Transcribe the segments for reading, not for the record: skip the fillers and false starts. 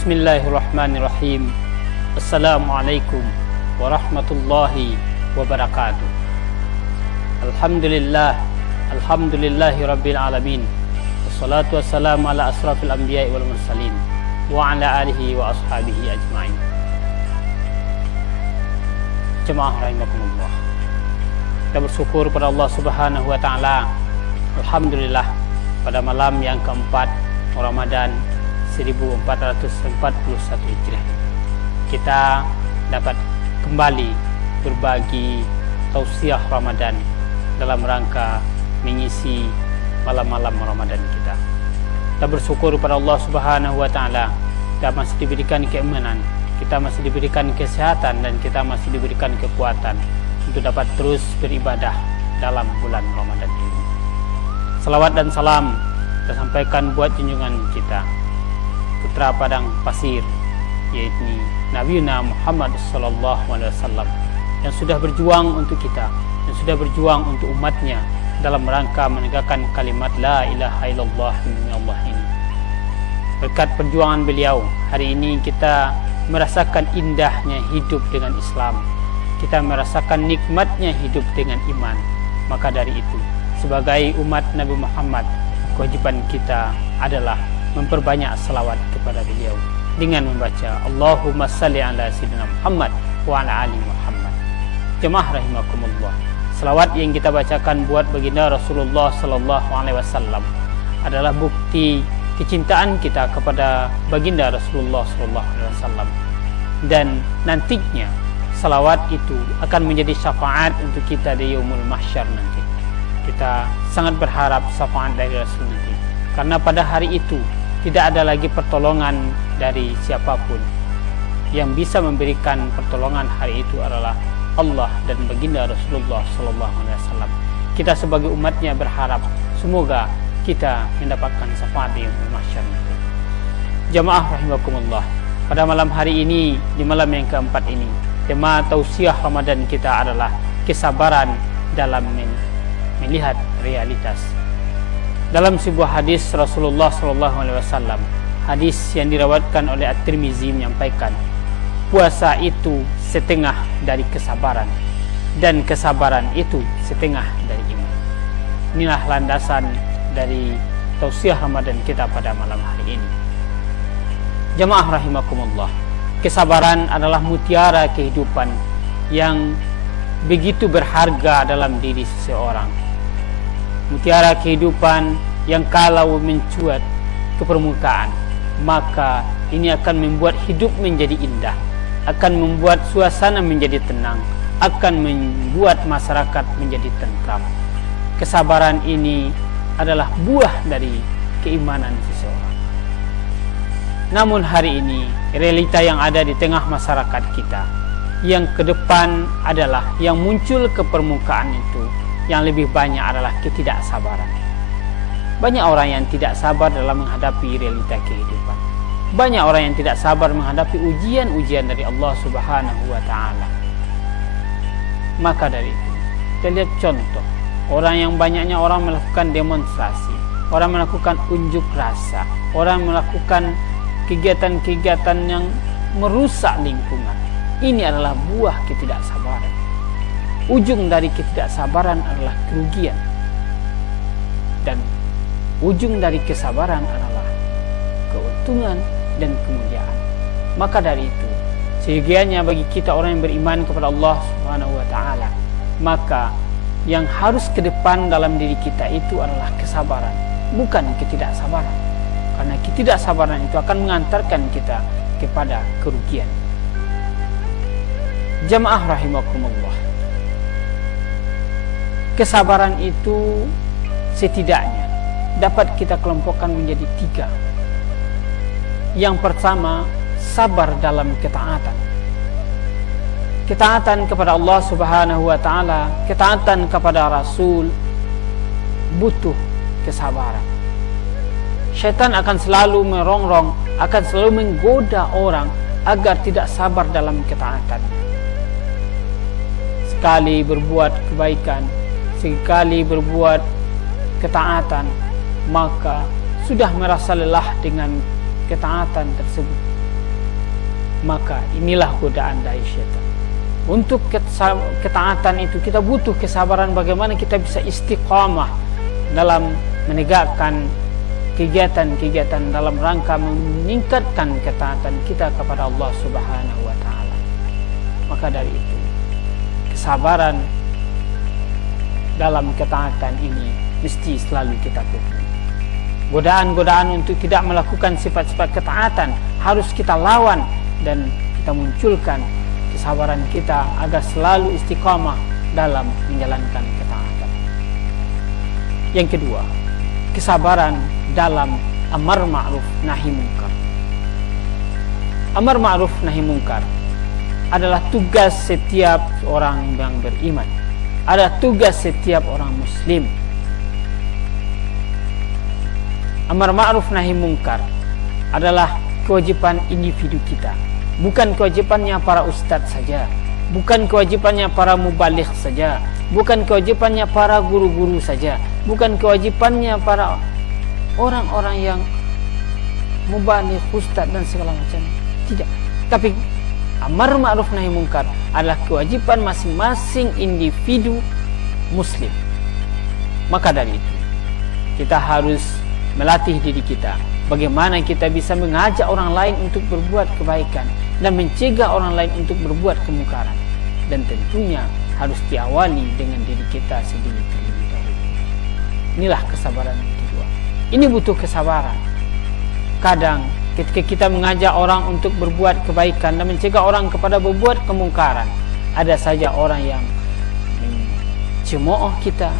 Bismillahirrahmanirrahim. Assalamualaikum warahmatullahi wabarakatuh. Alhamdulillahi rabbil alamin. Wassalatu wassalamu ala asrafil anbiya'i wal mursalin wa ala alihi wa ashabihi ajma'in. Jemaah rahimakumullah, kita bersyukur pada Allah Subhanahu wa taala. Alhamdulillah, pada malam yang keempat Ramadan 1441 Hijriah, kita dapat kembali berbagi tausiah Ramadan dalam rangka mengisi malam-malam Ramadan kita. Kita bersyukur pada Allah Subhanahu wa taala, kita masih diberikan keimanan, kita masih diberikan kesehatan, dan kita masih diberikan kekuatan untuk dapat terus beribadah dalam bulan Ramadan ini. Salawat dan salam kita sampaikan buat junjungan kita, putra padang pasir, yaitu Nabi Muhammad sallallahu alaihi wasallam, yang sudah berjuang untuk kita, yang sudah berjuang untuk umatnya dalam rangka menegakkan kalimat la ilaha illallah Allah ini. Berkat perjuangan beliau, hari ini kita merasakan indahnya hidup dengan Islam, kita merasakan nikmatnya hidup dengan iman. Maka dari itu, sebagai umat Nabi Muhammad, kewajiban kita adalah memperbanyak salawat kepada beliau dengan membaca Allahumma salli ala sayyidina Muhammad wa ala ali Muhammad. Jemaah rahimakumullah, salawat yang kita bacakan buat baginda Rasulullah sallallahu alaihi wasallam adalah bukti kecintaan kita kepada baginda Rasulullah sallallahu alaihi wasallam, dan nantinya salawat itu akan menjadi syafaat untuk kita di yaumul mahsyar nanti. Kita sangat berharap syafaat dari Rasul nanti, karena pada hari itu tidak ada lagi pertolongan dari siapapun. Yang bisa memberikan pertolongan hari itu adalah Allah dan baginda Rasulullah sallallahu alaihi wasallam. Kita sebagai umatnya berharap semoga kita mendapatkan syafaat di yaumul mahsyar. Jamaah rahimakumullah, pada malam hari ini, di malam yang keempat ini, tema tausiah Ramadan kita adalah kesabaran dalam melihat realitas. Dalam sebuah hadis Rasulullah SAW, hadis yang diriwayatkan oleh At-Tirmizi menyampaikan, puasa itu setengah dari kesabaran, dan kesabaran itu setengah dari iman. Inilah landasan dari tausiah Ramadan kita pada malam hari ini. Jamaah rahimakumullah, kesabaran adalah mutiara kehidupan yang begitu berharga dalam diri seseorang. Mutiara kehidupan yang kalau mencuat ke permukaan, maka ini akan membuat hidup menjadi indah, akan membuat suasana menjadi tenang, akan membuat masyarakat menjadi tentram. Kesabaran ini adalah buah dari keimanan seseorang. Namun hari ini, realita yang ada di tengah masyarakat kita, yang ke depan adalah yang muncul ke permukaan itu, yang lebih banyak adalah ketidaksabaran. Banyak orang yang tidak sabar dalam menghadapi realita kehidupan. Banyak orang yang tidak sabar menghadapi ujian-ujian dari Allah Subhanahu wa taala. Maka dari itu, kita lihat contoh orang yang banyaknya orang melakukan demonstrasi, orang melakukan unjuk rasa, orang melakukan kegiatan-kegiatan yang merusak lingkungan. Ini adalah buah ketidaksabaran. Ujung dari ketidaksabaran adalah kerugian, dan ujung dari kesabaran adalah keuntungan dan kemuliaan. Maka dari itu, seyogianya bagi kita orang yang beriman kepada Allah Subhanahu wa taala, maka yang harus ke depan dalam diri kita itu adalah kesabaran, bukan ketidaksabaran. Karena ketidaksabaran itu akan mengantarkan kita kepada kerugian. Jamaah rahimakumullah, kesabaran itu setidaknya dapat kita kelompokkan menjadi 3. Yang pertama, sabar dalam ketaatan. Ketaatan kepada Allah Subhanahu wa taala, ketaatan kepada Rasul butuh kesabaran. Syaitan akan selalu merongrong, akan selalu menggoda orang agar tidak sabar dalam ketaatan. Sekali berbuat kebaikan, sekali berbuat ketaatan, maka sudah merasa lelah dengan ketaatan tersebut, maka inilah godaan dari syaitan. Untuk ketaatan itu kita butuh kesabaran, bagaimana kita bisa istiqamah dalam menegakkan kegiatan-kegiatan dalam rangka meningkatkan ketaatan kita kepada Allah Subhanahu wa taala. Maka dari itu, kesabaran dalam ketaatan ini mesti selalu kita penuhi. Godaan-godaan untuk tidak melakukan sifat-sifat ketaatan harus kita lawan, dan kita munculkan kesabaran kita agar selalu istiqamah dalam menjalankan ketaatan. Yang kedua, kesabaran dalam amar ma'ruf nahi munkar. Amar ma'ruf nahi munkar adalah tugas setiap orang yang beriman, ada tugas setiap orang muslim. Amar ma'ruf nahi munkar adalah kewajiban individu kita, bukan kewajibannya para ustadz saja, bukan kewajibannya para mubaligh saja, bukan kewajibannya para guru-guru saja, bukan kewajibannya para orang-orang yang mubaligh, ustadz dan segala macam. Tidak. Tapi amar ma'ruf nahi munkar adalah kewajiban masing-masing individu muslim. Maka dari itu, kita harus melatih diri kita bagaimana kita bisa mengajak orang lain untuk berbuat kebaikan dan mencegah orang lain untuk berbuat kemungkaran, dan tentunya harus diawali dengan diri kita sendiri terlebih dahulu. Inilah kesabaran yang kedua. Ini butuh kesabaran. Kadang ketika kita mengajak orang untuk berbuat kebaikan dan mencegah orang kepada berbuat kemungkaran, ada saja orang yang mencemooh kita,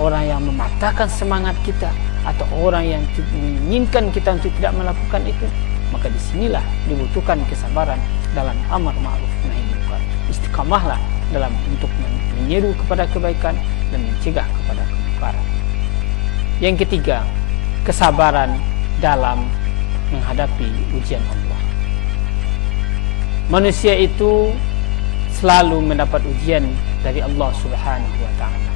orang yang mematahkan semangat kita, atau orang yang menginginkan kita untuk tidak melakukan itu. Maka disinilah dibutuhkan kesabaran dalam amar ma'ruf nahi munkar. Istiqamahlah dalam untuk menyeru kepada kebaikan dan mencegah kepada kemungkaran. Yang ketiga, kesabaran dalam menghadapi ujian Allah. Manusia itu selalu mendapat ujian dari Allah Subhanahu wa taala.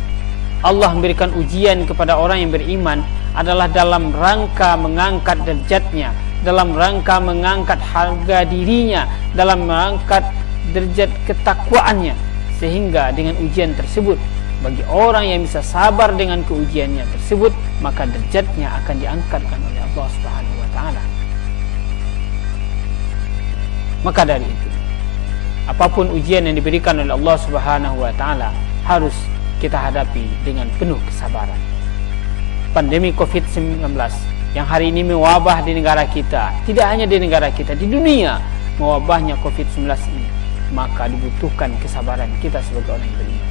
Allah memberikan ujian kepada orang yang beriman adalah dalam rangka mengangkat derajatnya, dalam rangka mengangkat harga dirinya, dalam mengangkat derajat ketakwaannya. Sehingga dengan ujian tersebut, bagi orang yang bisa sabar dengan keujiannya tersebut, maka derajatnya akan diangkatkan oleh Allah Subhanahu wa taala. Maka dari itu, apapun ujian yang diberikan oleh Allah Subhanahu wa taala harus kita hadapi dengan penuh kesabaran. Pandemi COVID-19 yang hari ini mewabah di negara kita, tidak hanya di negara kita, di dunia mewabahnya COVID-19 ini, maka dibutuhkan kesabaran kita sebagai orang yang beriman.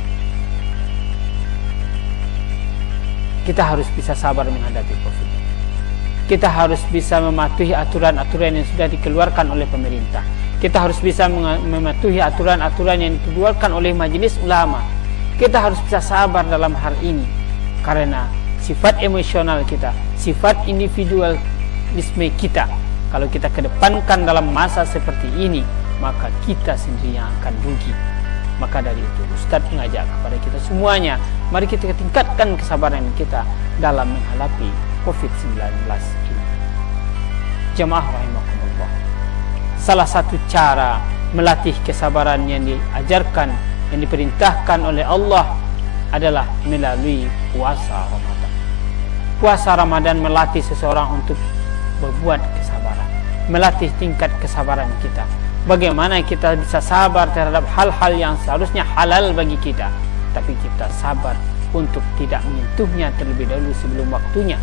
Kita harus bisa sabar menghadapi COVID. Kita harus bisa mematuhi aturan-aturan yang sudah dikeluarkan oleh pemerintah. Kita harus bisa mematuhi aturan-aturan yang dikeluarkan oleh majelis ulama. Kita harus bisa sabar dalam hal ini, karena sifat emosional kita, sifat individualisme kita, kalau kita kedepankan dalam masa seperti ini, maka kita sendiri yang akan rugi. Maka dari itu, Ustaz mengajak kepada kita semuanya, mari kita tingkatkan kesabaran kita dalam menghadapi COVID-19 ini. Jamaah rahimakumullah, salah satu cara melatih kesabaran yang diajarkan, yang diperintahkan oleh Allah adalah melalui puasa Ramadan. Puasa Ramadan melatih seseorang untuk berbuat kesabaran, melatih tingkat kesabaran kita. Bagaimana kita bisa sabar terhadap hal-hal yang seharusnya halal bagi kita, tapi kita sabar untuk tidak menyentuhnya terlebih dahulu sebelum waktunya.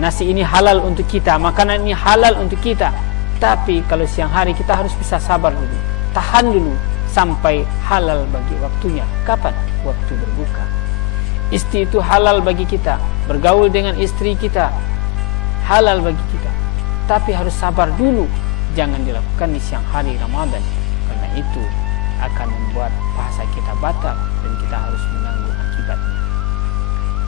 Nasi ini halal untuk kita, makanan ini halal untuk kita, tapi kalau siang hari kita harus bisa sabar dulu, tahan dulu sampai halal bagi waktunya. Kapan? Waktu berbuka. Istri itu halal bagi kita, bergaul dengan istri kita halal bagi kita, tapi harus sabar dulu, jangan dilakukan di siang hari Ramadan, karena itu akan membuat puasa kita batal dan kita harus menanggung akibatnya.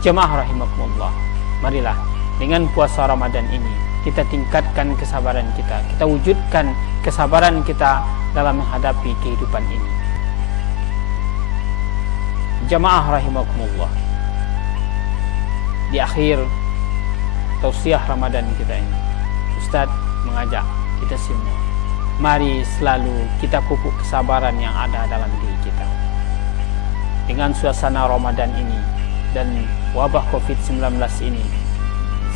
Jemaah rahimakumullah, marilah dengan puasa Ramadan ini kita tingkatkan kesabaran kita, kita wujudkan kesabaran kita dalam menghadapi kehidupan ini. Jemaah rahimakumullah, di akhir tausiah Ramadan kita ini, Ustaz mengajak kita semua mari selalu kita pupuk kesabaran yang ada dalam diri kita. Dengan suasana Ramadan ini dan wabah COVID-19 ini,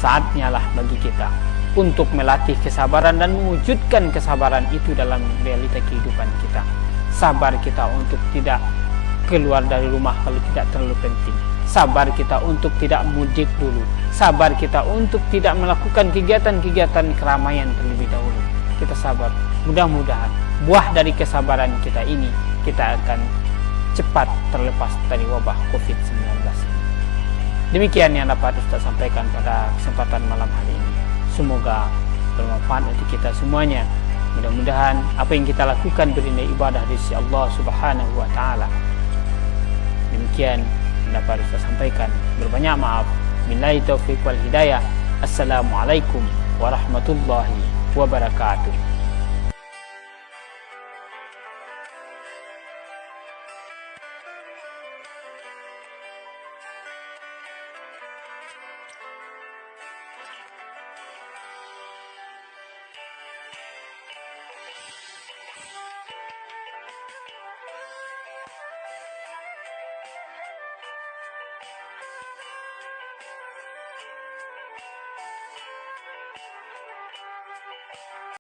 saatnya lah bagi kita untuk melatih kesabaran dan mewujudkan kesabaran itu dalam realita kehidupan kita. Sabar kita untuk tidak keluar dari rumah kalau tidak terlalu penting. Sabar kita untuk tidak mudik dulu. Sabar kita untuk tidak melakukan kegiatan-kegiatan keramaian terlebih dahulu. Kita sabar. Mudah-mudahan buah dari kesabaran kita ini, kita akan cepat terlepas dari wabah COVID-19 ini. Demikian yang dapat Ustaz sampaikan pada kesempatan malam hari ini. Semoga bermanfaat untuk kita semuanya. Mudah-mudahan apa yang kita lakukan bernilai ibadah di sisi Allah Subhanahu wa taala. Demikian yang dapat Ustaz sampaikan. Berbanyak maaf. Billahi taufiq wal hidayah. Assalamualaikum warahmatullahi wabarakatuh.